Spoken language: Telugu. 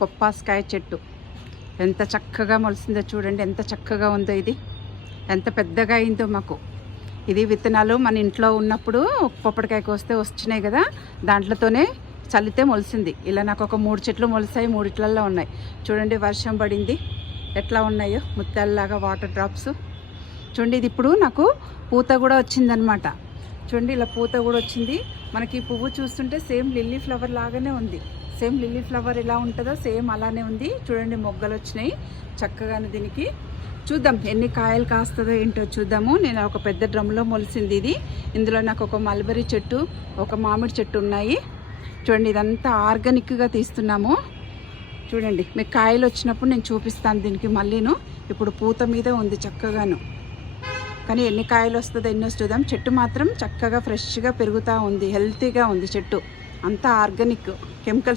పొప్పాస్కాయ చెట్టు ఎంత చక్కగా మొలిసిందో చూడండి, ఎంత చక్కగా ఉందో. ఇది ఎంత పెద్దగా అయిందో మాకు. ఇది విత్తనాలు మన ఇంట్లో ఉన్నప్పుడు పొప్పడికాయకు వస్తే వచ్చినాయి కదా, దాంట్లోతోనే చల్లితే మొలిసింది. ఇలా నాకు ఒక 3 చెట్లు మొలిసాయి, 3 ఇట్లల్లో ఉన్నాయి. చూడండి వర్షం పడింది ఎట్లా ఉన్నాయో ముత్యాలలాగా వాటర్ డ్రాప్స్. చూడండి ఇది ఇప్పుడు నాకు పూత కూడా వచ్చిందనమాట. చూడండి ఇలా పూత కూడా వచ్చింది. మనకి ఈ పువ్వు చూస్తుంటే సేమ్ లిల్లీ ఫ్లవర్ లాగానే ఉంది. సేమ్ లిల్లీ ఫ్లవర్ ఎలా ఉంటుందో సేమ్ అలానే ఉంది. చూడండి మొగ్గలు వచ్చినాయి చక్కగానే. దీనికి చూద్దాం ఎన్ని కాయలు కాస్తుందో ఏంటో చూద్దాము. నేను ఒక పెద్ద డ్రమ్లో మొలిసింది ఇది. ఇందులో నాకు ఒక మల్బరీ చెట్టు, ఒక మామిడి చెట్టు ఉన్నాయి. చూడండి ఇదంతా ఆర్గానిక్గా తీస్తున్నాము. చూడండి మీకు కాయలు వచ్చినప్పుడు నేను చూపిస్తాను దీనికి మళ్ళీను. ఇప్పుడు పూత మీద ఉంది చక్కగాను, కానీ ఎన్ని కాయలు వస్తుందో ఎన్ని చూద్దాం. చెట్టు మాత్రం చక్కగా ఫ్రెష్గా పెరుగుతూ ఉంది, హెల్తీగా ఉంది చెట్టు. అంతా ఆర్గానిక్, కెమికల్స్